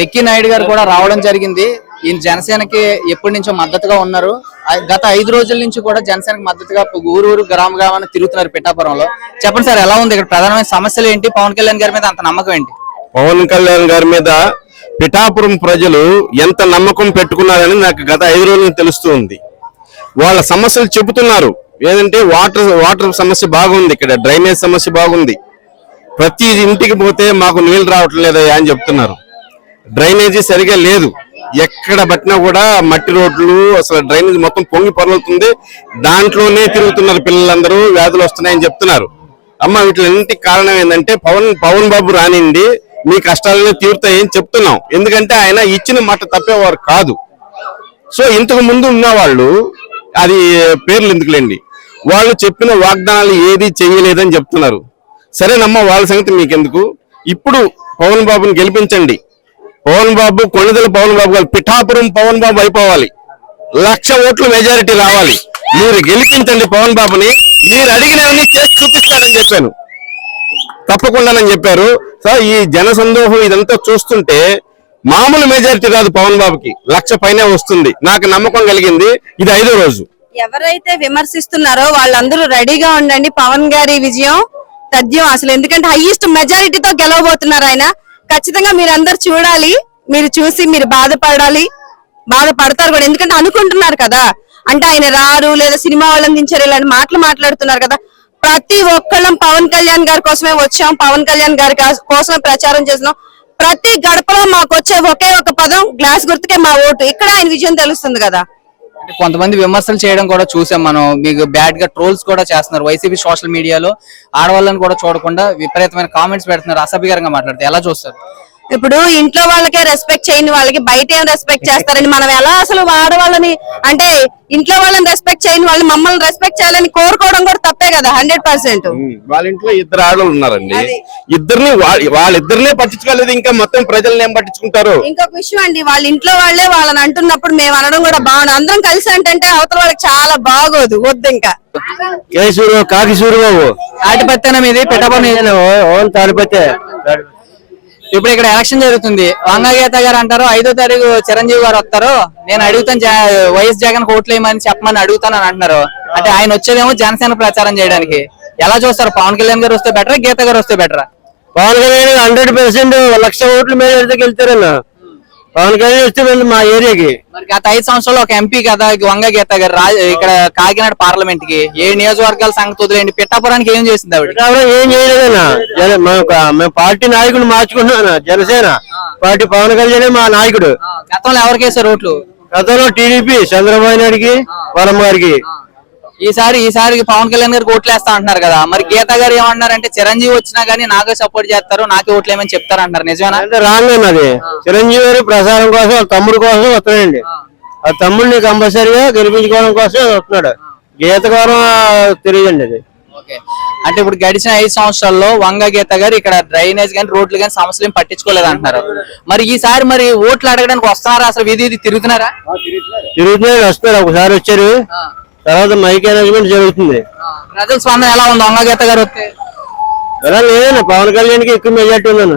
Recce Naidu గారు కూడా రావడం జరిగింది. ఈయన జనసేనకి ఎప్పటి నుంచో మద్దతుగా ఉన్నారు. గత 5 రోజుల నుంచి కూడా జనసేనకి మద్దతుగా ఊరు గ్రామ గ్రామాన్ని తిరుగుతున్నారు పిఠాపురంలో. చెప్పండి సార్, ఎలా ఉంది ఇక్కడ ప్రధానమైన సమస్యలు ఏంటి? పవన్ కళ్యాణ్ గారి మీద అంత నమ్మకం ఏంటి? పవన్ కళ్యాణ్ గారి మీద పిఠాపురం ప్రజలు ఎంత నమ్మకం పెట్టుకున్నారని నాకు గత 5 రోజుల నుంచి తెలుస్తూ ఉంది. వాళ్ళ సమస్యలు చెబుతున్నారు. ఏదంటే వాటర్ సమస్య బాగుంది, ఇక్కడ డ్రైనేజ్ సమస్య బాగుంది. ప్రతి ఇంటికి పోతే మాకు నీళ్లు రావట్లేదా అని చెప్తున్నారు. డ్రైనేజీ సరిగా లేదు, ఎక్కడ పట్టినా కూడా మట్టి రోడ్లు, అసలు డ్రైనేజ్ మొత్తం పొంగి పొరలుతుంది. దాంట్లోనే తిరుగుతున్నారు పిల్లలందరూ, వ్యాధులు వస్తున్నాయని చెప్తున్నారు. అమ్మ వీటికి కారణం ఏంటంటే పవన్ బాబు రానిండి మీ కష్టాలనే తీరుతాయని చెప్తున్నాం. ఎందుకంటే ఆయన ఇచ్చిన మాట తప్పేవారు కాదు. సో ఇంతకు ముందు ఉన్న వాళ్ళు, అది పేర్లు ఎందుకులేండి, వాళ్ళు చెప్పిన వాగ్దానాలు ఏది చెయ్యలేదని చెప్తున్నారు. సరేనమ్మా, వాళ్ళ సంగతి మీకెందుకు. ఇప్పుడు పవన్ బాబుని గెలిపించండి. పవన్ బాబు కొణిదెల పవన్ బాబు గారు పిఠాపురం పవన్ బాబు అయిపోవాలి. 1,00,000 ఓట్లు మెజారిటీ రావాలి. మీరు గెలిపించండి పవన్ బాబుని. మీరు అడిగినవన్నీ చేసి చూపిస్తారని చెప్పాను, తప్పకుండానని చెప్పారు. సార్ ఈ జన సందోహం ఇదంతా చూస్తుంటే మామూలు మెజారిటీ రాదు, పవన్ బాబుకి 1,00,000 పైనే వస్తుంది. నాకు నమ్మకం కలిగింది. ఇది 5వ రోజు. ఎవరైతే విమర్శిస్తున్నారో వాళ్ళందరూ రెడీగా ఉండండి. పవన్ గారి విజయం తథ్యం అసలు. ఎందుకంటే హైయెస్ట్ మెజారిటీతో గెలవబోతున్నారు ఆయన. ఖచ్చితంగా మీరందరూ చూడాలి, మీరు చూసి మీరు బాధపడతారు కూడా. ఎందుకంటే అనుకుంటున్నారు కదా, అంటే ఆయన రారు లేదా సినిమా వాళ్ళని దించారు ఇలాంటి మాటలు మాట్లాడుతున్నారు కదా. ప్రతి ఒక్కళ్ళం పవన్ కళ్యాణ్ గారి కోసమే వచ్చాం, పవన్ కళ్యాణ్ గారి కోసమే ప్రచారం చేస్తున్నాం. ప్రతి గడపలో మాకు వచ్చే ఒకే ఒక పదం గ్లాస్ గుర్తుకే మా ఓటు. ఇక్కడ ఆయన విజయం తెలుస్తుంది కదా. కొంతమంది విమర్శలు చేయడం కూడా చూసాం మనం. మీకు బ్యాడ్ గా ట్రోల్స్ కూడా చేస్తున్నారు. వైసీపీ సోషల్ మీడియాలో ఆడవాళ్ళని కూడా చూడకుండా విపరీతమైన కామెంట్స్ పెడుతున్నారు, అసభ్యకరంగా మాట్లాడితే. ఎలా చూస్తారు? ఇప్పుడు ఇంట్లో వాళ్ళకే రెస్పెక్ట్ చేయని వాళ్ళకి బయట ఏం రెస్పెక్ట్ చేస్తారని మనం ఎలా అసలు ఆడవాళ్ళని, అంటే ఇంట్లో వాళ్ళని రెస్పెక్ట్ చేయని వాళ్ళని మమ్మల్ని రెస్పెక్ట్ చేయాలని కోరుకోవడం కూడా తప్పే కదా. 100%. వాళ్ళ ఇంట్లో 2 ఆడవాళ్ళు ఉన్నారండి, వాళ్ళిద్దరినే పట్టించుకోలేదు, ఇంకా మొత్తం ప్రజల్ని ఏం పట్టించుకుంటారు? ఇంకొక విషయం అండి, వాళ్ళ ఇంట్లో వాళ్ళే వాళ్ళని అంటున్నప్పుడు మేము అనడం కూడా బాగుంది. అందరం కలిసి అంటే అవతల వాళ్ళకి చాలా బాగోదు. వద్దు ఇంకా. కాకి సూర్యబాబు తాటిపత్తి మీది పిఠాపురం తాడిపత్తే. ఇప్పుడు ఇక్కడ ఎలక్షన్ జరుగుతుంది. వంగగీత గారు అంటారు 5వ తారీఖు చిరంజీవి గారు వస్తారు, నేను అడుగుతాను వైఎస్ జగన్ ఓట్లేయమని చెప్పమని అడుగుతాను అని అంటున్నారు. అంటే ఆయన వచ్చేదేమో జనసేన ప్రచారం చేయడానికి. ఎలా చూస్తారు? పవన్ కళ్యాణ్ గారు వస్తే బెటరా, గీత గారు వస్తే బెటరా? పవన్ కళ్యాణ్ 100% 1,00,000 ఓట్లు మేరకు వెళ్తారన్న. పవన్ కళ్యాణ్ వస్తే మా ఏరియాకి. మరి గత 5 సంవత్సరాలు ఒక ఎంపీ కదా వంగగీత గారు, ఇక్కడ కాకినాడ పార్లమెంట్ కి 7 నియోజకవర్గాల సంగతి వదిలేండి, పిఠాపురానికి ఏం చేసింది ఆవిడ? ఏం చేయలేదన్నా. మేము పార్టీ నాయకుడు మార్చుకుంటున్నా. జనసేన పార్టీ పవన్ కళ్యాణ్ మా నాయకుడు. గతంలో ఎవరికి వేసారు ఓట్లు? గతంలో టీడీపీ చంద్రబాబు నాయుడికి, వరమ్మ గారికి. ఈసారి పవన్ కళ్యాణ్ గారికి ఓట్లు వేస్తా అంటున్నారు కదా. మరి గీత గారు ఏమన్నారంటే చిరంజీవి వచ్చినా గానీ నాకే సపోర్ట్ చేస్తారు, నాకే ఓట్లు ఏమని చెప్తారు అంటారు. నిజమేనా? రాంగన్నది చిరంజీవి గారు ప్రసారం కోసం తమ్ముడు కోసం వస్తున్నాడండి. ఆ తమ్ముడిని కంపల్సరీగా గెలిపించుకోవడం కోసం వస్తున్నాడు. గీత గారు తెలియదండి అది. అంటే ఇప్పుడు గడిచిన 5 సంవత్సరాల్లో వంగ గీత గారు ఇక్కడ డ్రైనేజ్ గానీ రోడ్లు గానీ సమస్యలు ఏం పట్టించుకోలేదు అంటున్నారు. మరి ఈసారి మరి ఓట్లు అడగడానికి వస్తున్నారా? అసలు వీధి తిరుగుతున్నారా? వస్తారు. ఒకసారి వచ్చారు, తర్వాత మైక్ మేనేజ్మెంట్ జరుగుతుంది. ప్రజల స్పందన ఎలా ఉంది వంగ గీత గారు వస్తే? అలా లేదన్నా, పవన్ కళ్యాణ్కి ఎక్కువ మెజార్టీ ఉందన్న.